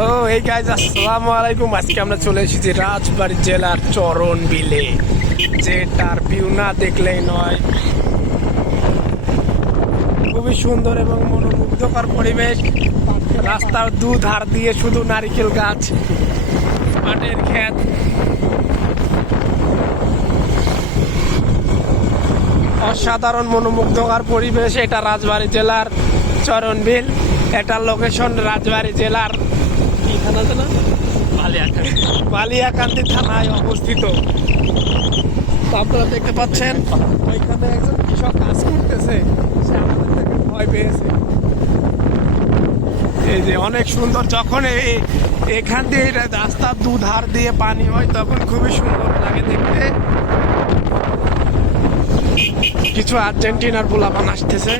ও এই গাইজ আসসালামু আলাইকুম। আজকে আমরা চলে এসেছি রাজবাড়ী জেলার চরণ বিলে, যেটার ভিউ না দেখলেই নয়। খুবই সুন্দর এবং মনোমুগ্ধকর পরিবেশ। রাস্তার দুধার দিয়ে শুধু নারিকেল গাছ, পাটের ক্ষেত। অসাধারণ মনোমুগ্ধকর পরিবেশ। এটা রাজবাড়ী জেলার চরণবিল। এটার লোকেশন রাজবাড়ী জেলার কি থানা জানা, বালিয়াকান্দি থানায় অবস্থিত। তো আপনারা দেখতে পাচ্ছেন ওইখানে একজন কৃষক কাজ করতেছে, সে আমাদের থেকে ভয় পেয়েছে। এই যে অনেক সুন্দর, যখন এখান দিয়ে রাস্তার দুধার দিয়ে পানি হয় তখন খুবই সুন্দর লাগে দেখতে। কিছু আর্জেন্টিনার পোলাপান আসতেছে।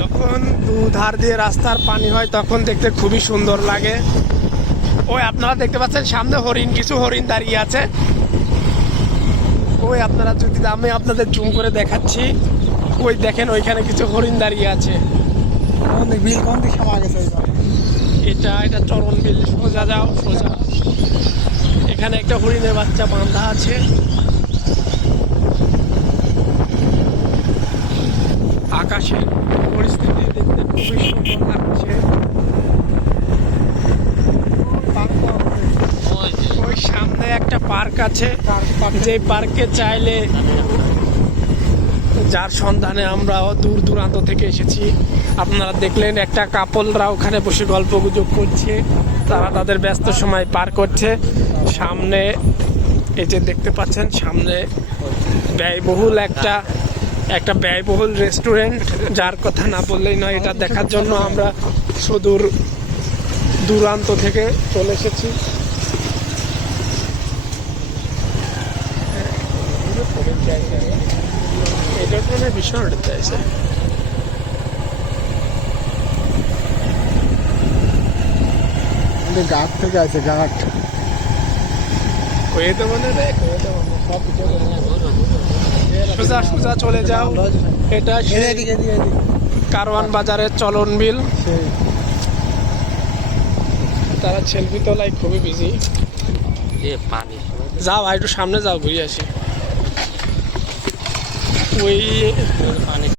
যখন দুধার দিয়ে রাস্তার পানি হয় তখন দেখতে খুবই সুন্দর লাগে। ওই আপনারা দেখতে পাচ্ছেন সামনে হরিণ, কিছু হরিণ দাঁড়িয়ে আছে। ওই আপনারা যদি, আমি আপনাদের জুম করে দেখাচ্ছি, ওই দেখেন ওইখানে কিছু হরিণ দাঁড়িয়ে আছে। এটা চরণ বিল। সোজা যাও, সোজা। এখানে একটা হরিণের বাচ্চা বাঁধা আছে। আকাশের পরিস্থিতি দেখতে খুবই সুন্দর লাগছে। ওই সামনে একটা পার্ক আছে, যে পার্কে চাইলে, যার সন্ধানে আমরাও দূর দূরান্ত থেকে এসেছি। আপনারা দেখলেন একটা কাপলরা ওখানে বসে গল্প গুজব করছে, তারা তাদের ব্যস্ত সময় পার করছে। সামনে এই যে দেখতে পাচ্ছেন, সামনে ব্যয়বহুল একটা ব্যয়বহুল রেস্টুরেন্ট, যার কথা না বললেই নয়। এটা দেখার জন্য আমরা সুদূর দূরান্ত থেকে চলে এসেছি। এটা মানে ভীষণ চাইছে। ঘাট থেকে আছে, ঘাট সোজা সোজা চলে যাও। এটা কারওয়ান বাজারের চলন বিল। তারা সেলফি তোলায় খুবই বিজি। যাও একটু সামনে যাও, ঘুরে আসি। ওই